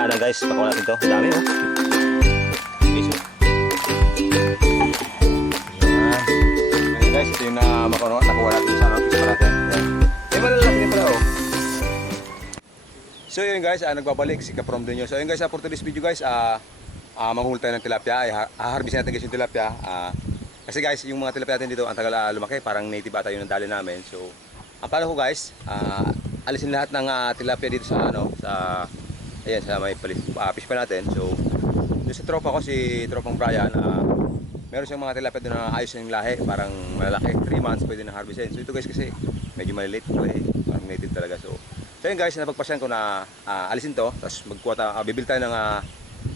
daanan guys. Pakuha natin to. Dami oh. Okay, so. Ayan guys, ito yung nakuha natin sa office natin. Ayan, malalaki din pala oh. So yun guys, nagbabalik si Kaprom Dunyo. So yun guys, for today's video guys, manghuli tayo ng tilapia. Haharbisin natin guys yung tilapia. Kasi guys, yung mga tilapia natin dito ang tagal lumaki, parang native ata yung nadali namin. So ang plano ko guys, alisin lahat ng tilapia dito sa ayan, sa may fish pa natin. So doon sa tropa ko, si tropang Brian, meron siyang mga tilapia doon na ayos yung lahi, parang malalaki, 3 months pwede na harbisin. So ito guys kasi medyo maliliit ito parang native talaga. So yun guys, napagpasyan ko na alisin to, tapos bibil tayo ng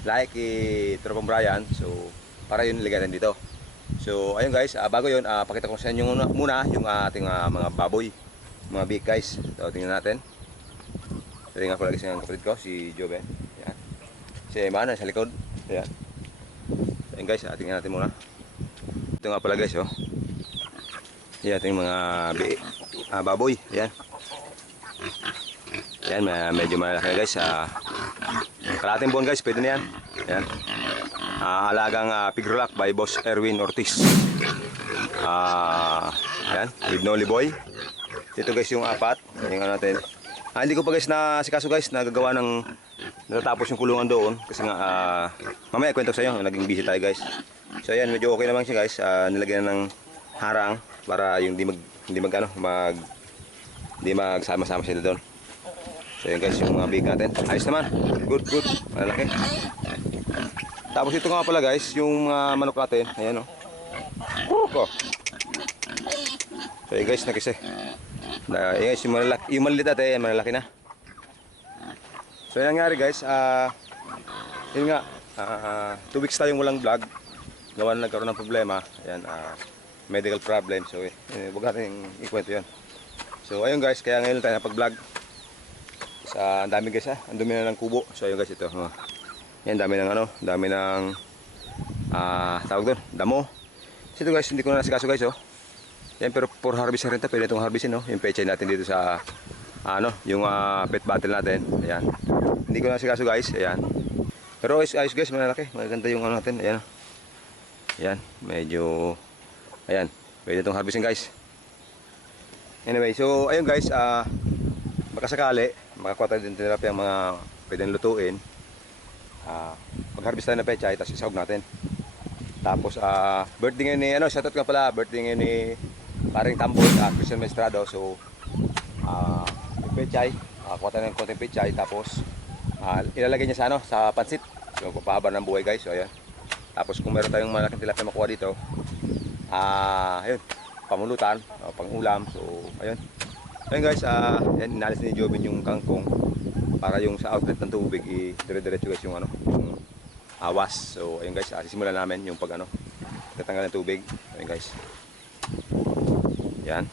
lahi kay tropang Brian. So para yun ilagay natin dito. So ayun guys, bago yun, pakita ko sa inyo muna yung ating mga baboy, mga big guys. So tingnan natin. So tingnan ko lagi sa kapatid ko, si Jobe. Yan. Si Emana sa likod. Yan. So ayun guys, tingnan natin muna. Ito nga pala guys oh. Yan ating mga baboy. Yan. Yan, medyo malaki na guys. Kalating buwan guys, pwede na yan. Yan. Alagang Pigrolac by Boss Erwin Ortiz. Yan, with Noli Boy. Ito guys yung apat. Tingnan natin. Hindi ko pa guys nasikaso guys, nagagawa ng natatapos yung kulungan doon. Kasi nga, mamaya kwento ko sa inyo, naging busy tayo guys. So yan, medyo okay naman siya guys. Nilagyan na ng harang para yung hindi magsama-sama sila doon. So yun guys, yung mga big natin. Ayos naman. Good. Malaki. Tapos ito nga pala guys, yung manok natin. Ayan o. Oh. So yun guys, nakisi. Guys, yung maliit natin, malalaki na. So yun nangyari guys, yun nga, 2 weeks tayong walang vlog. Gawa na nagkaroon ng problema. Ayan, medical problem. So huwag natin ikwento yun. So ayun guys, kaya ngayon tayo napag-vlog. Ang dami guys ang dumi na ng kubo. So ayun guys, ito. Yan, dami ng tawag doon, damo. So ito guys, hindi ko na nasikaso guys oh. Yan, pero for harvest rin ito, pwede itong harvestin no. Yung pechay natin dito sa yung pet battle natin. Ayan. Hindi ko na nasikaso guys, ayan. Pero ayos guys, malaki. Maganda yung natin, ayan. Ayan, medyo ayan, pwede itong harvestin guys. Anyway, so ayun guys, makasakali makakuha tayo din tilapia yung mga pwedeng lutuin. Mag-harvest tayo ng pechay, tapos isahog natin. Tapos birthday ngayon ni shoutout nga pala, birthday ngayon ni paring Tamboy, Christian Maestrado. So yung pechay, kuha tayo ng konting pechay, tapos ilalagay niya sa pansit. So papahaba ng buhay guys. So ayan. Tapos kung meron tayong malaking tilapia makuha dito, ayun, pamulutan, pang-ulam. So ayun. Ayun guys, yan, inalis ni Jobin yung kangkong para yung sa outlet ng tubig dire-diretso guys yung yung awas. So ayun guys, sisimulan namin yung tatanggal ng tubig. Ayun guys. Yan.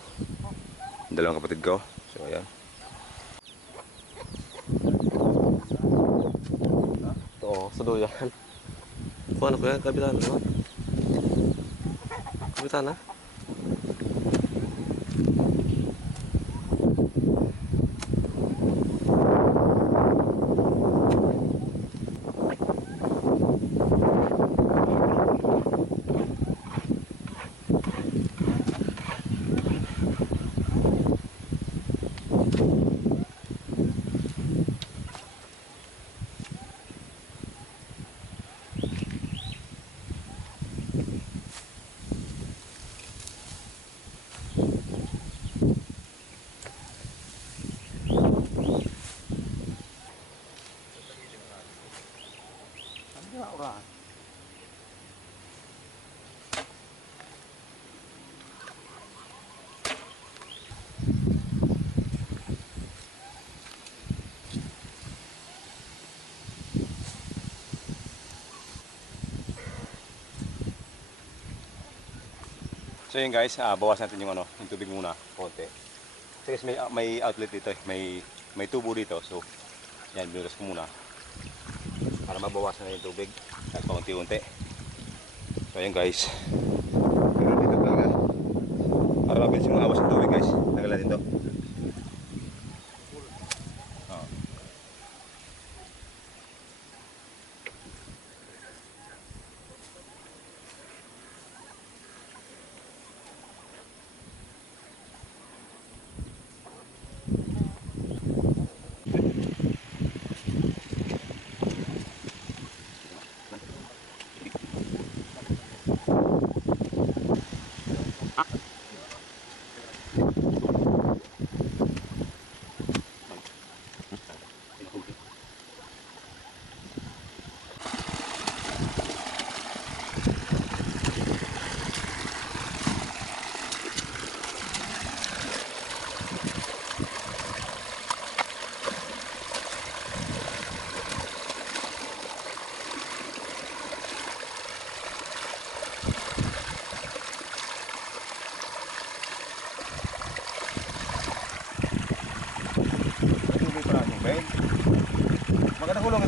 Yung dalawang kapatid ko. So ayan. Ito, sa duyan. Ano ko yan? Kapitan naman. Kapitan na? So yun guys, bawas natin yung yung tubig muna, konti. Kasi may outlet dito, may tubo dito. So yan, binugas ko muna para mabawasan na yung tubig at paunti-unti. So yun guys, pero dito talaga para mabilis yung awas ng tubig guys. Tanggal natin to.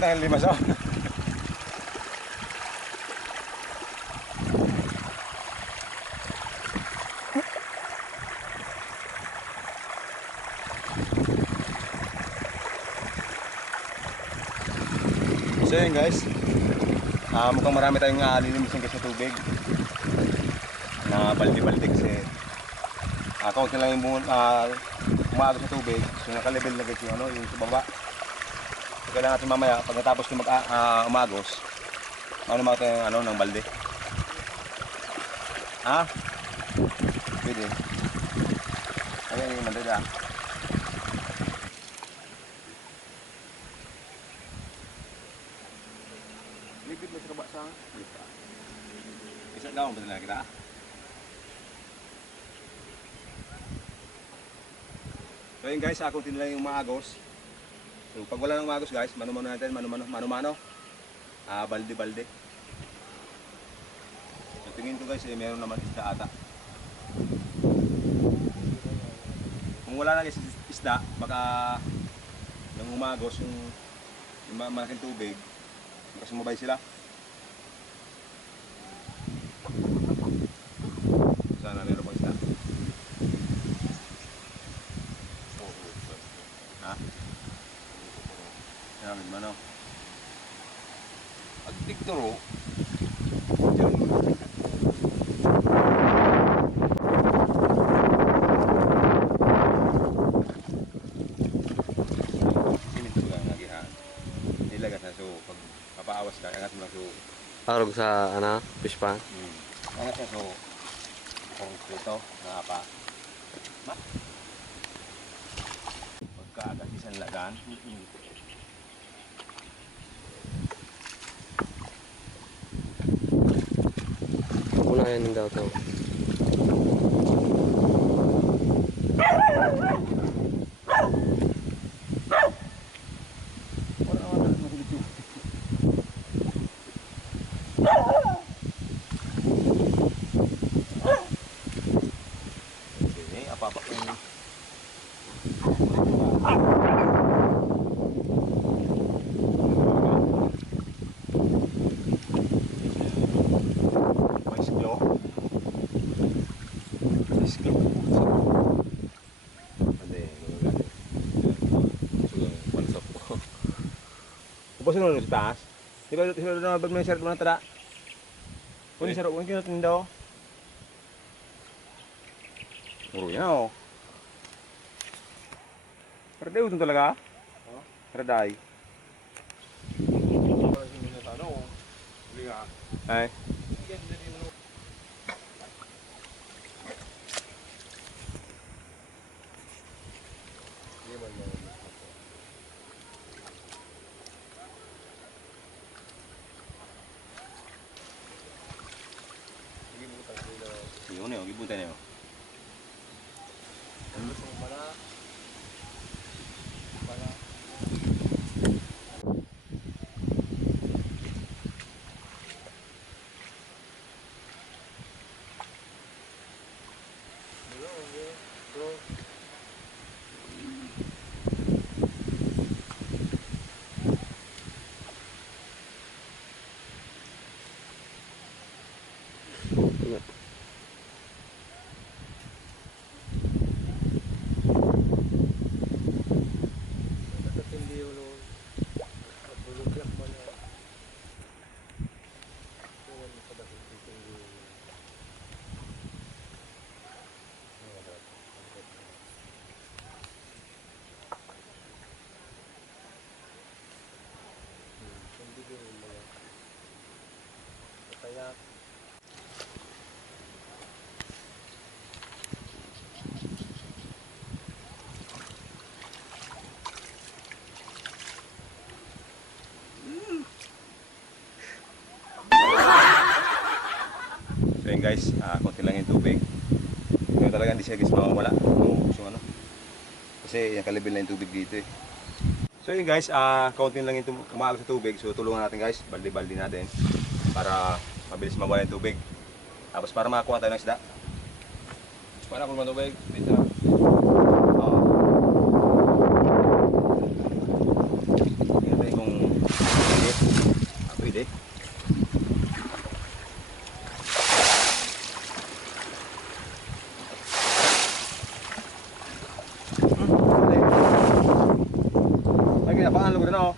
tayong limas oh. So yun guys, mukhang marami tayong lilimisin guys sa tubig na balde-balde kasi kaunti lang yung umagos sa tubig, so naka-level na guys yung, yung sa baba. So kailangan natin mamaya pag natapos yung umagos, naman tayo ng balde. Pwede. Ayan yung mandada. Lipid mo sa kaba sa lipad. Isa daw ba na kita? So yun guys, ako tinila yung maagos. So pag wala ng maagos guys, mano-mano natin, mano-mano. Balde-balde. So tingin ko guys, meron naman isda ata. Kung wala na guys isda, baka yung umagos, yung malaking tubig, baka sumabay sila. Sana meron pang isda. Yan, mano. At tikturo. Pag papaawas ka, angat mo lang so. Arog sa fish pan. Angat na so. Kung ito, pa. Pagkaagat isang lagan. Una yan yung daw to. Tapos nung sa taas, di ba ito na bag may sarap na tada? Kung sarap kung kinatun daw. Puro yan oh. Karaday utong talaga? Karaday. Ay. Yun yun, gibutan na yun. So yun guys, konti lang yung tubig. Kaya talaga hindi siya guys mawawala. Kasi yung kalibil na yung tubig dito eh. So yun guys, konti lang yung umagos sa tubig. So tulungan natin guys, balde-balde natin. Para mabilis mawala yung tubig. Tapos para makakuha tayo ng isda. Para kung matubig, bita. Tingnan tayo kung Apaan lu na oh.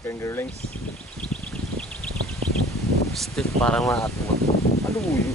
Fingerlings. Still parang maat mo. Ano yun?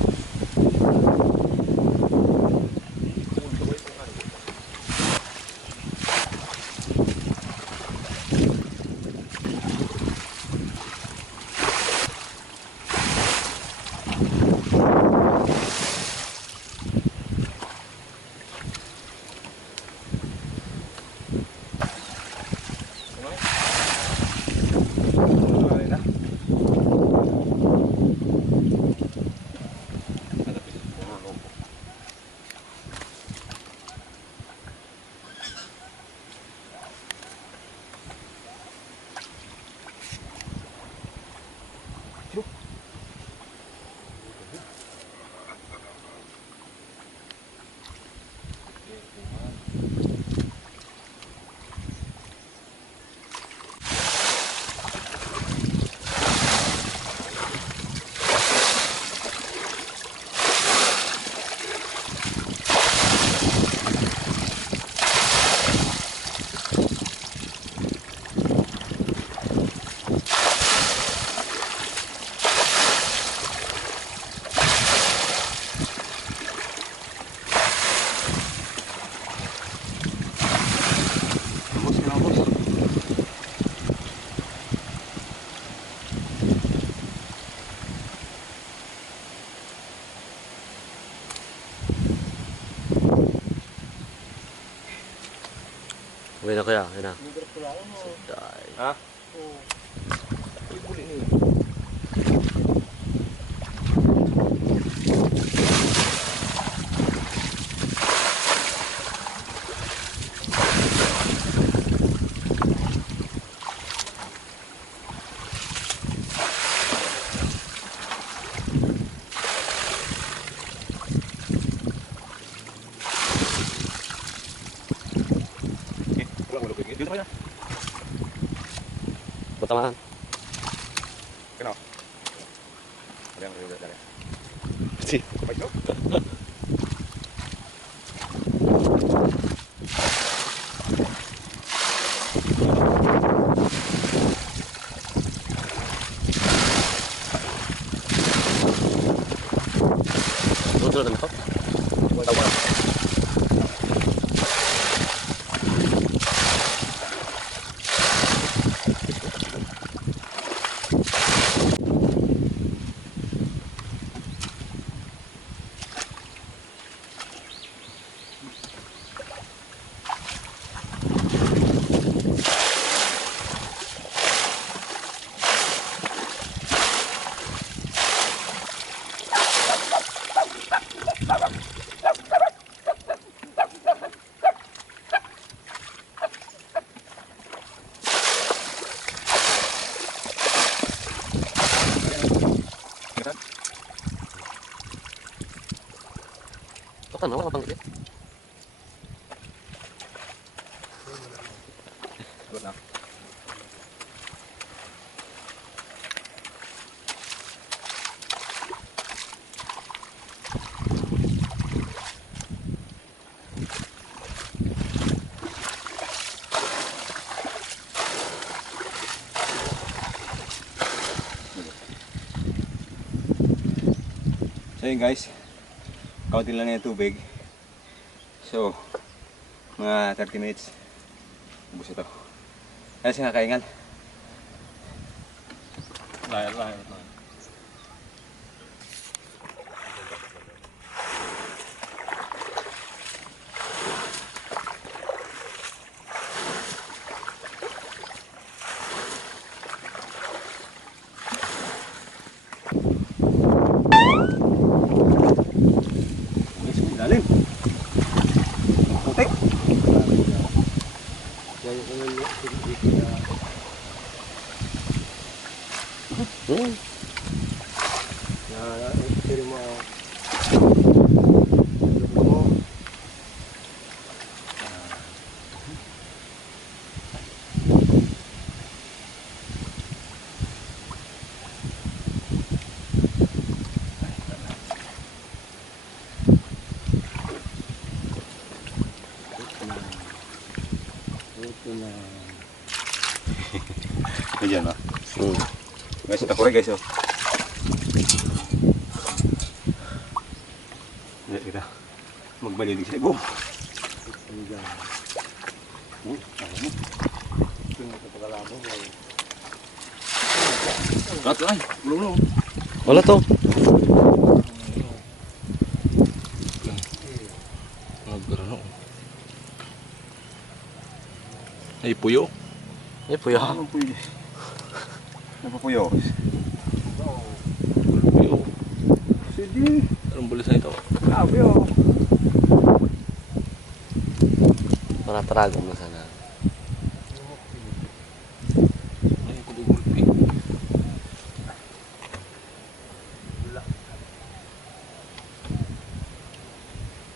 Uwi na kaya, yun na. Suday. Ha? Dito pa yan. Putamaan. Kano? Ada yang udah dari. Si. Baik dong. Betul kan kok? Tahu. Kok kan apa bang ini? Good na. So yun guys, kaunti lang na yung tubig. So, mga 30 minutes. Ubus ito. Kaya siya nakaingan. Lahir. Guys, dalim. Ayan, oh. Guys, ito kore guys, oh. Ayan kita. Magbalidig sa ibo. Kat, ay, bulong. Wala to. Nagkarano. Ay, puyo. Ay, puyo. Anong puyo? Napapuyo. Puyo. Sige. Anong bulisan ito? Grabe, oh. Manatarago mo sana. Ay, kudugulpi.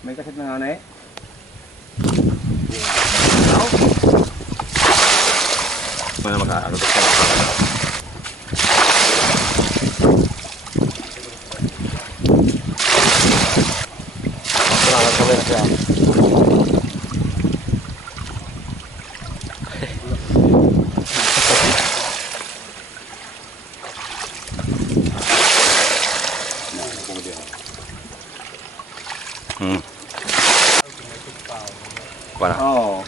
May kasit na nga na eh. Mana makaano to? Salamat kami na siya. Wala. Oh.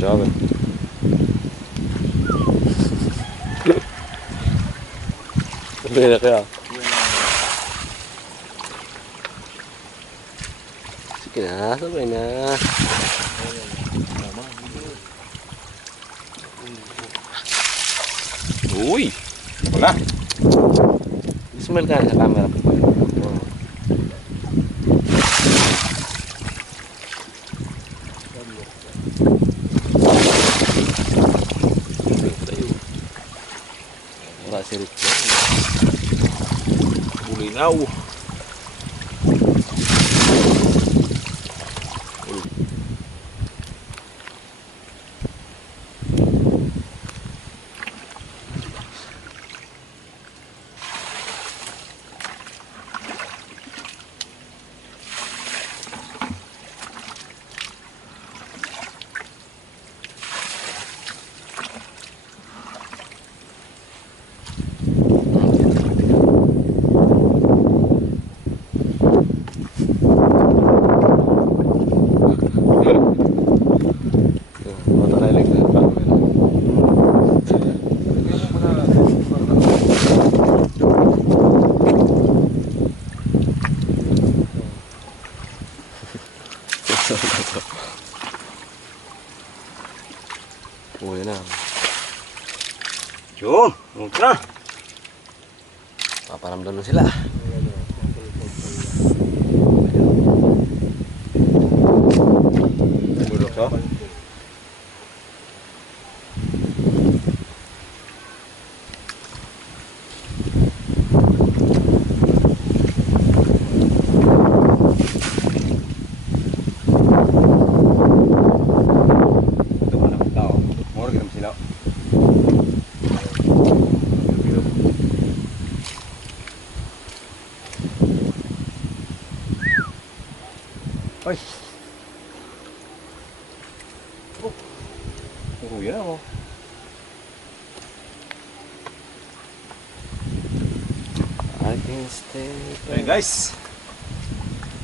Sabi. Sabi na kaya. Sige na, sabay na. Uy! Wala. Smell ka sa camera. Wala si Rick. Bulinaw. Uwi na. Yun! Ultra! Paparamdam na sila. Bulok so? Ay. Oh. Oh, yan ako. I can stay. Ayan guys.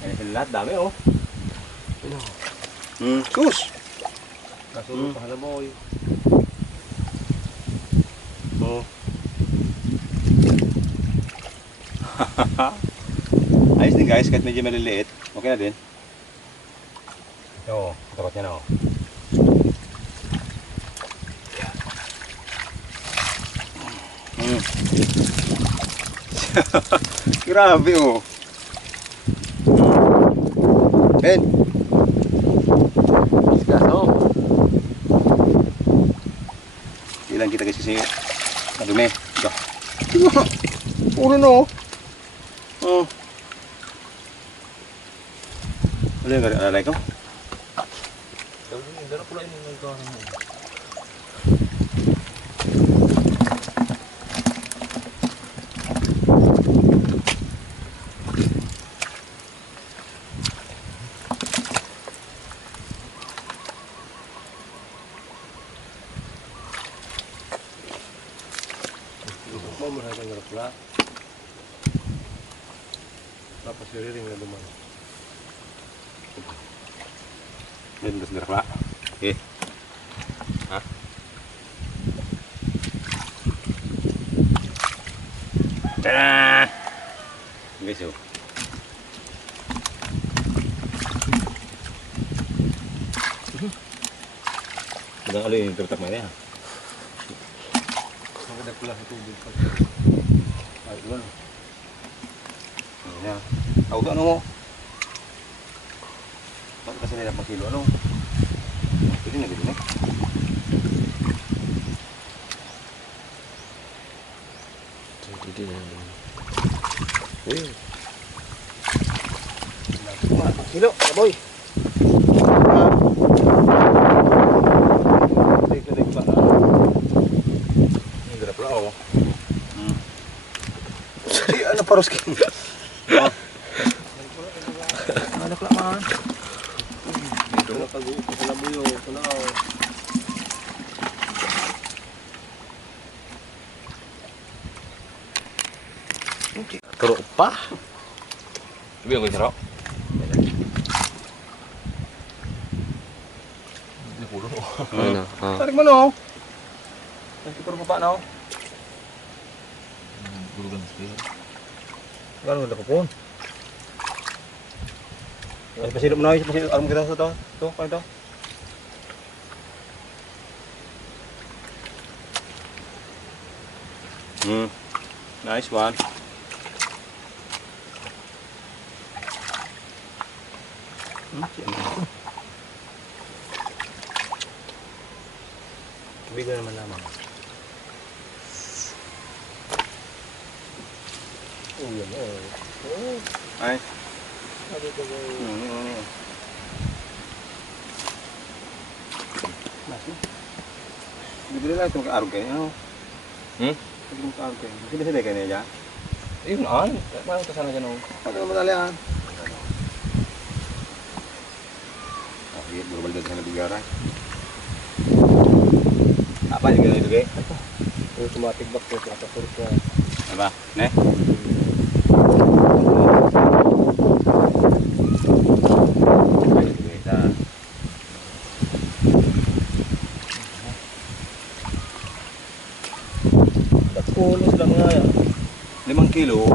Ayan sila lahat, dami oh. Ano? Sus! Kasulong pa halaboy. Oh. Ayos din guys, kahit medyo maliliit. Okay na din. Oo, takot niya na oh. Grabe oh. Ben. Kaso. Ilan kita guys kasi madumi. Ito. Puro na oh. Oh. Ano yung alay ko? Dala pula ini nagkaroon. Mau mereka ngerap pula. Tapos siriring na duman. Yan, terus gerak lah. Oke. Hah? Tada! Guys, yuk. Udah kali ini tertak mainnya. Ada pula tubig pa. Ay, doon. Ayan. Auto ano mo? Bakit kasi nila pang kilo ano? Pwede na gano'n eh. Hindi na. Uy. Kilo, boy. Dik pa. Ini gerap lah oh. Si ano paros kin? Ano pala man? Ito na pag-upo sa labuyo. Ito na. Turok pa. Sabi ko sarap. Hindi pulo. Ano? Tarik mo no. Tarik ko pa no. Bulugan sila. Gano'n wala po pun. Ay pasilip mo na, pasilip alam kita sa to. To, kayo to. Nice one. Bigyan naman naman. Oh, yan oh. Ay. Sabi ko ba Bibili lang ito mag-arog kayo. Ano? Bibili mag-arog kayo. Sila-sila kayo niya dyan? yun an. Parang ito sana dyan oh. Ano naman alihan? Okay, berbalik dari sana bigaran. Apa yang kita itu guys? Automatic back ko sa surka. Apa? Nih? Pulos lang nga yan. 5 kilo.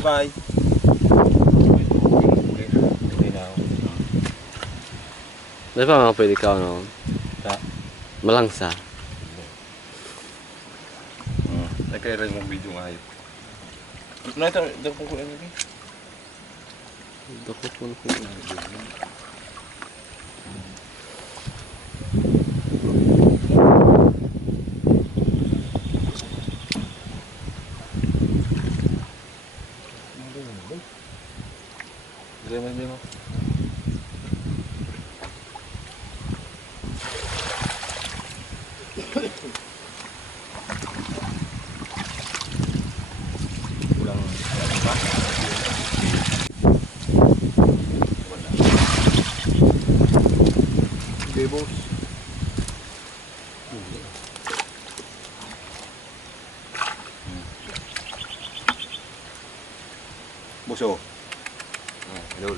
Bye. Di ba mga pwede ka ano? Sa? Malangsa. Kaya rin mong video nga yun. Na ito, dagpong ko lagi. Dako po na po. Hindi mo. boss. Buso. Idol.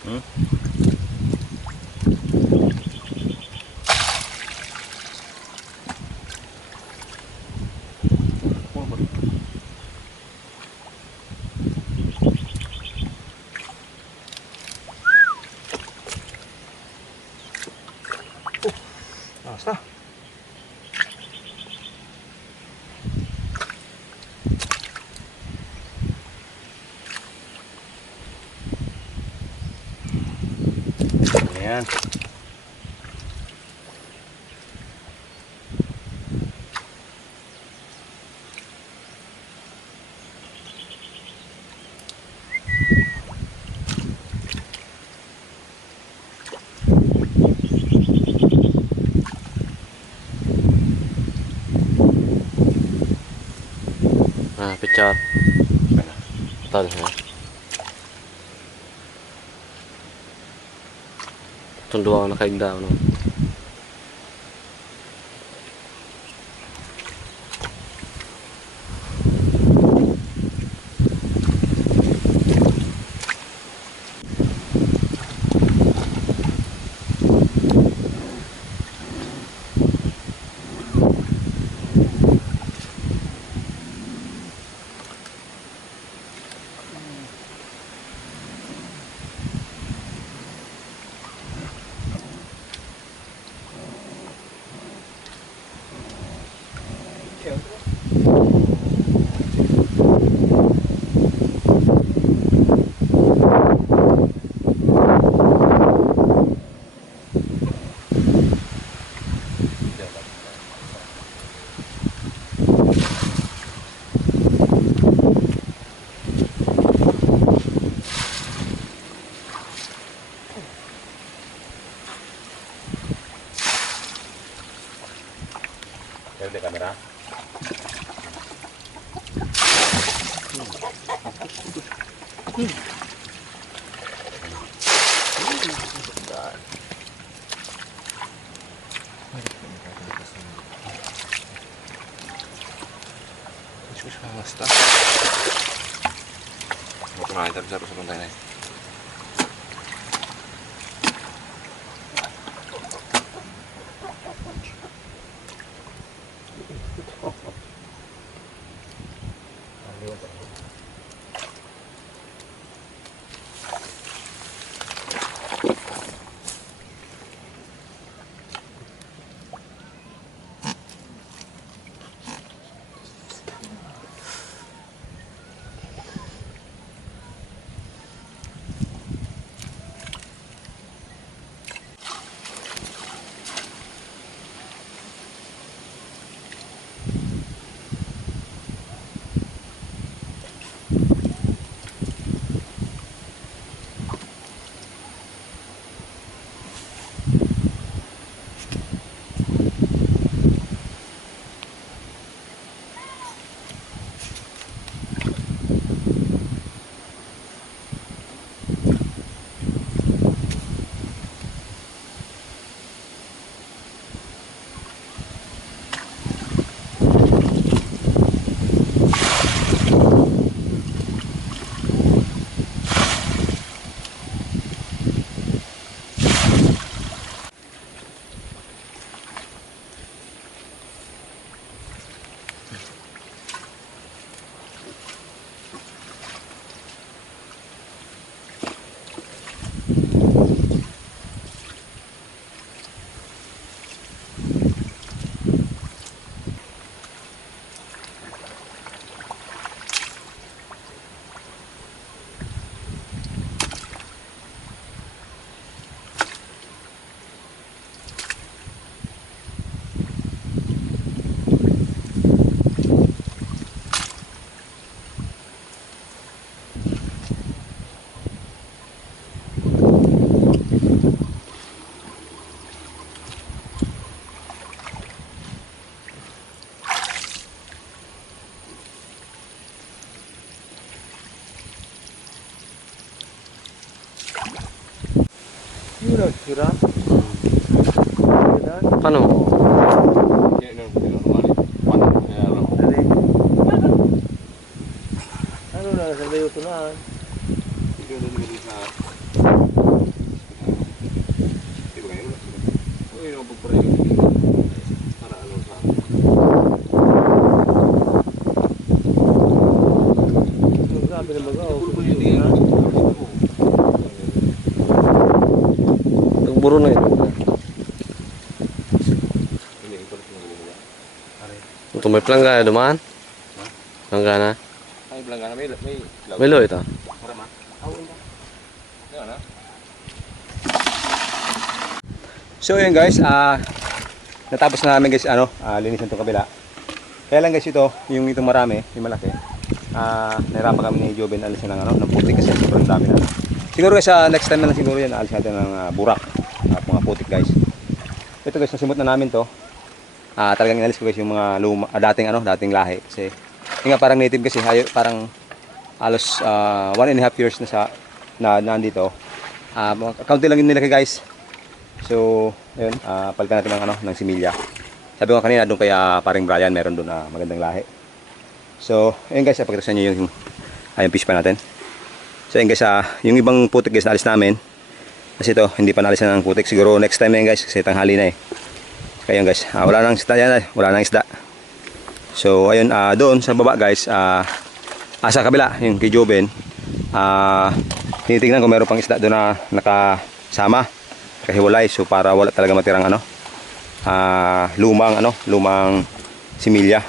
Hmm? Basta. Ayan. Picture. Tal ha. Itong dua ko nakaigda no. Pero di kamera. Basta. Mau kemana kita bisa rusak kontainer. Sira. Paano? Ano na, sa layo ito na. Grabe na baga. Nagburo na yun. Ito may pelangga dumaan. Pelangga na. Ay, pelangga na may May lo ito. So yun guys, natapos na namin guys linisan itong kabila. Kaya lang guys ito, yung itong marami, yung malaki. Nahirapan kami ni Joven alisin ng putik kasi sobrang dami na. Siguro guys next time na lang siguro yan alisin natin ng burak at mga putik guys. Ito guys, nasimot na namin to. Talagang inalis ko guys yung mga dating lahi kasi yung nga parang native kasi parang halos 1.5 years na nandito. Kaunti lang yung nilaki guys. So, ayun, palitan natin ng similya. Sabi ko kanina doon kaya paring Brian, meron doon magandang lahi. So, ayun guys, pakita nyo yung fish pa natin. So, ayun guys, yung ibang putik guys na alis namin. Kasi ito, hindi pa naalisan ng putik. Siguro next time na yun guys, kasi tanghali na eh. Kaya yun guys, wala nang isda yan, wala nang isda. So, ayun, doon sa baba guys, sa kabila, yung kay Joven, tinitingnan kung meron pang isda doon na nakasama. Kahiwalay, so para wala talaga matirang lumang similya.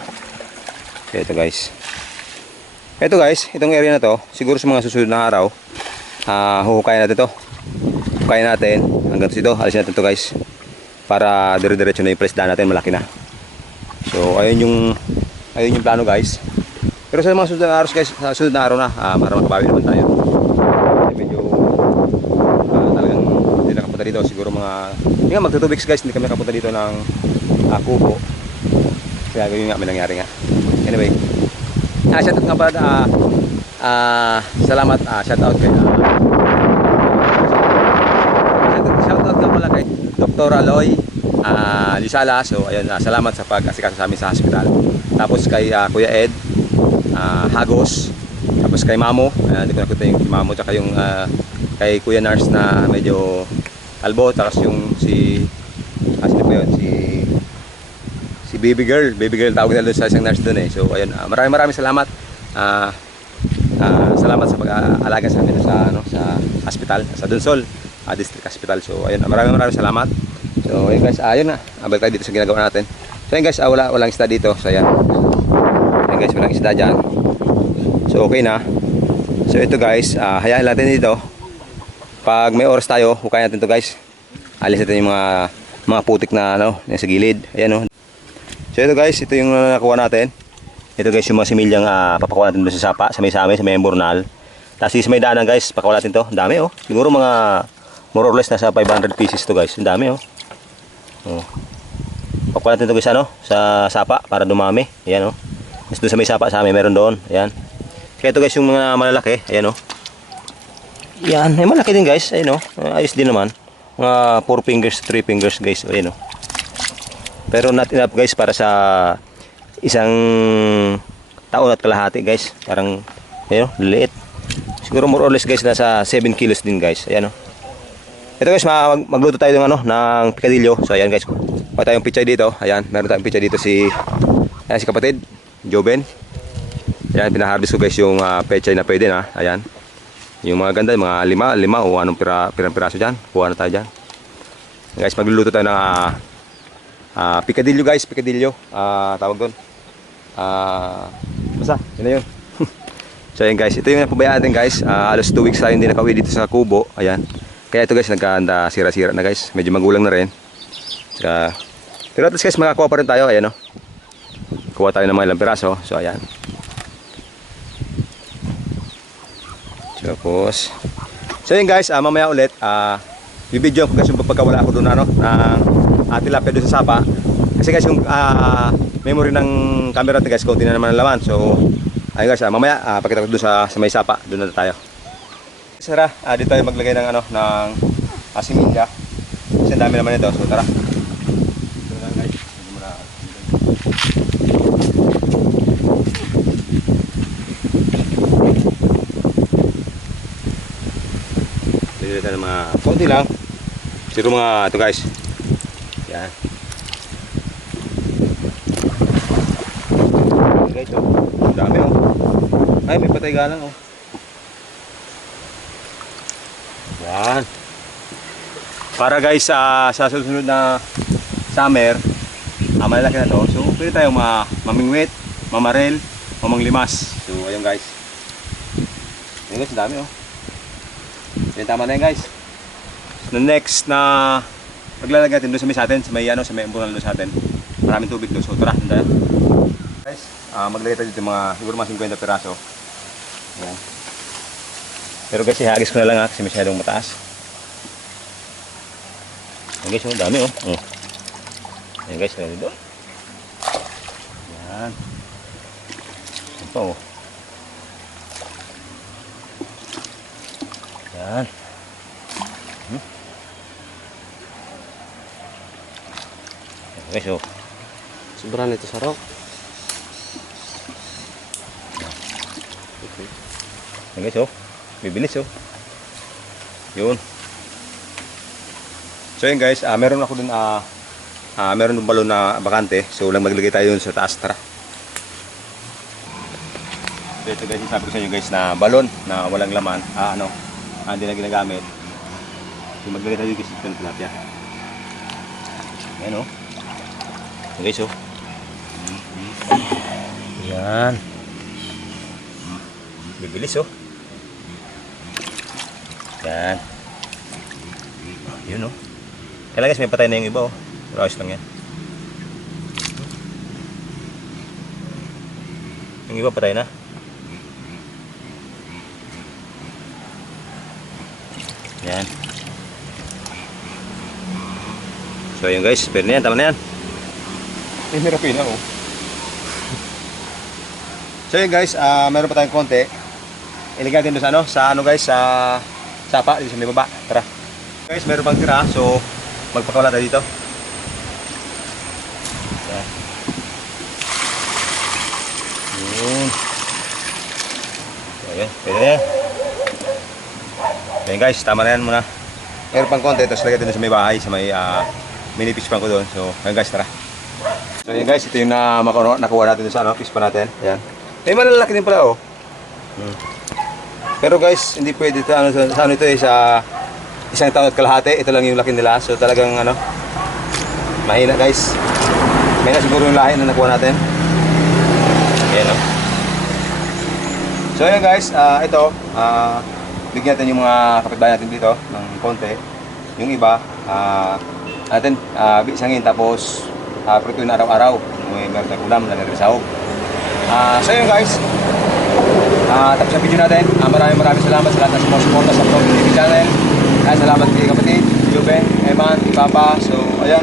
Kaya ito guys, itong area na to siguro sa mga susunod na araw huhukayin natin to, hukayin natin hanggang dito, alisin natin to guys para dire-diretso na yung presda natin, malaki na. So ayun yung plano guys. Pero sa mga susunod na araw guys, sa susunod na araw na para magbawi naman tayo. Medyo talagang hindi nakapunta dito siguro hindi nga magto 2 weeks guys, hindi kami nakapunta dito ng kubo. Kaya yun nga may nangyari nga. Anyway, shoutout nga pala salamat, shoutout kay shoutout nga pala kay Dr. Aloy Lisala. So ayun, salamat sa pag-asikaso sa amin sa hospital. Tapos kay Kuya Ed Hagos, tapos kay Mamo, hindi ko nakita yung Mamo, tsaka yung kay Kuya Nars na medyo albo, tapos yung sino pa yun, si baby girl tawag nila sa isang nurse doon eh. So ayun, maraming salamat. Salamat sa pag-aalaga sa amin sa hospital, sa Dunsol District Hospital. So ayun, maraming salamat. So ayun guys, ayun na, balik tayo dito sa ginagawa natin. So ayun guys, walang isda dito. So ayan, ayun guys, walang isda dyan. So okay na. So ito guys, hayaan natin dito. Pag may oras tayo, hukayin natin to guys. Alis natin yung mga putik na sa gilid. Ayan So ito guys, ito yung nakuha natin. Ito guys yung mga similyang papakuha natin doon sa sapa, sa may Bornal. Tapos sa may daanan guys, pakuha natin to. Ang dami Siguro mga more or less nasa 500 pieces to guys. Ang dami Pakuha natin to guys sa sapa para dumami. Ayan Tapos doon sa may sapa sa amin meron doon. Ayan. Kaya ito guys yung mga malalaki. Ayan Yan, malaki din guys. Ayun ayos din naman. Mga 4 fingers, 3 fingers guys. Ayun Pero not enough guys para sa isang taon at kalahati guys. Parang liliit. Siguro more or less guys nasa 7 kilos din guys. Ayan Ito guys, magluto tayo ng picadillo. So ayan guys. Kuha tayong pichay dito. Ayan, meron tayong pichay dito si kapatid Joven. Ayan, pinaharvest ko guys yung pechay na pwede na. Ayan. Yung mga ganda, mga lima o anong piraso dyan. Kuha na tayo dyan. Guys, magluluto tayo ng picadillo guys, tawag doon. Basta, yun na yun. So ayan guys, ito yung napabayaan natin guys. Halos 2 weeks tayo hindi nakauwi dito sa kubo. Ayan. Kaya ito guys, nagkahanda sira-sira na guys. Medyo magulang na rin. Pero at least guys, makakuha pa rin tayo. Ayan Kuha tayo ng mga ilang piraso. So ayan. Tapos so yun guys, mamaya ulit i-video ko guys yung pagkawala ako doon ng tilapia doon sa sapa. Kasi guys yung memory ng camera natin guys, konti na naman ang laman. So ayun guys, mamaya pakita ko doon sa may sapa. Doon na tayo. Sara, dito tayo maglagay ng similya. kasi ang dami naman ito. So tara. Ito na guys. Hindi mo na. Dito tayo ng mga konti lang. Siguro mga ito guys. Yan. Yan guys oh. Ang dami oh. Ay may patay galang oh. Yan. Para guys sa susunod na summer, malalaki na to. So pwede tayo mamingwit, mamarel, mamanglimas. So ayun guys. Ayun guys, ang dami oh. Yan, tama na yan guys. So next na maglalagay natin doon sa may sa atin, sa may ambunan doon sa atin. Maraming tubig doon. So tara, doon tayo. Guys, maglagay tayo dito mga siguro mga 50 piraso. Yan. Pero guys, ihagis ko na lang kasi masyadong mataas. Ayan guys, ang dami oh. Ayan guys, meron doon. Yan. Ito oh. Yan. Ayan guys oh. Sobrang nito sa rock. Ayan guys oh. Bibilis oh. Yun. So yun guys, meron ako dun meron dun balon na bakante. So lang maglagay tayo dun sa taas, tara. So ito guys, sabi ko sa inyo guys na balon na walang laman, hindi na ginagamit. So maglagay tayo guys ng tilapia. Ayan oh. Ayan guys oh. Yan. Bibilis oh. Yan. Yun oh. Kaya guys, may patay na yung iba oh. Pero ayos lang yan. Yung iba patay na. Yan. So yun guys, pwede na yan, tama na yan. May mirapin na oh. So yun guys, meron pa tayong konti. Ilagay natin doon sa ano guys, sa sapa dito sa may baba. Tara. Guys, meron pang tira. So magpakawala tayo dito. Yan. Yun. Ayan, pwede na yan. Ayan guys, tama na yan muna. Meron pang konti, tapos lagay natin sa may bahay, sa may mini fish pan ko doon. So ayan guys, tara. So ayan guys, ito yung nakuha natin doon sa fish pan natin. Ayan. May malalaki din pala oh. Pero guys, hindi pwede ito, sa ano ito eh, sa isang taon at kalahati. Ito lang yung laki nila. So talagang mahina guys. May na siguro yung lahi na nakuha natin. Ayan o. So ayan guys, ito, bigyan natin yung mga kapitbahay natin dito ng konti. Yung iba, bisangin tapos prituin araw-araw. Meron tayong ulam na nagresahog. So yun guys, tapos ang video natin. Maraming salamat sa lahat ng sumusuporta sa Prof TV channel. Salamat kay kapatid, Juben, Eman, Papa. So ayan,